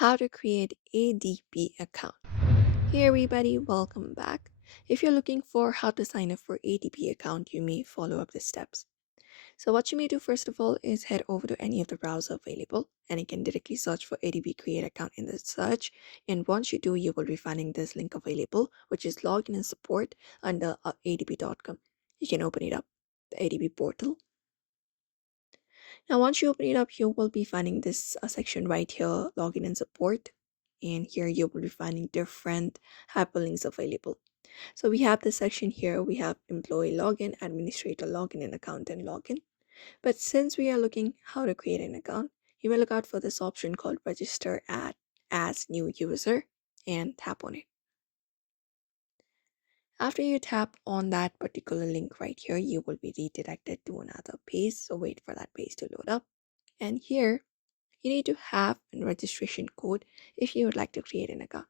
How to create ADP account. Hey everybody, welcome back. If you're looking for how to sign up for ADP account, you may follow up the steps. So what you may do first of all is head over to any of the browser available and you can directly search for ADP create account in the search. And once you do, you will be finding this link available, which is login and support under adp.com. You can open it up, the ADP portal. Now, once you open it up, you will be finding this section right here, login and support. And here you will be finding different hyperlinks available. So we have this section here. We have employee login, administrator login, and accountant login. But since we are looking how to create an account, you may look out for this option called register at as new user and tap on it. After you tap on that particular link right here, you will be redirected to another page. So wait for that page to load up. And here you need to have a registration code if you would like to create an account.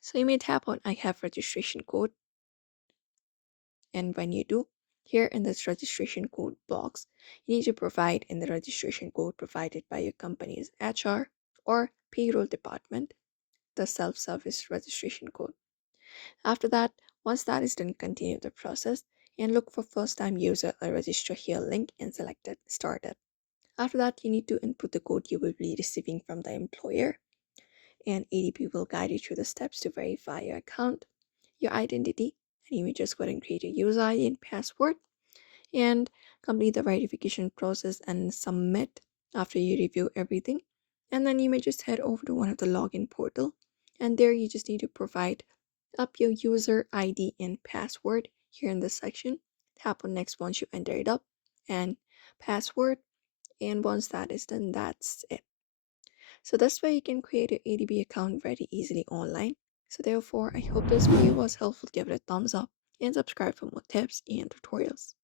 So you may tap on I have registration code, and when you do, here in this registration code box, you need to provide in the registration code provided by your company's HR or payroll department the self-service registration code. After that, once that is done, continue the process and look for first time user or register here link and select it started. After that, you need to input the code you will be receiving from the employer, and ADP will guide you through the steps to verify your account, your identity, and you may just go ahead and create a user ID and password and complete the verification process and submit after you review everything. And then you may just head over to one of the login portal, and there you just need to provide up your user ID and password here in this section. Tap on next once you enter it up and password, and once that is done, that's it. So this way you can create your ADP account very easily online. So therefore, I hope this video was helpful. Give it a thumbs up and subscribe for more tips and tutorials.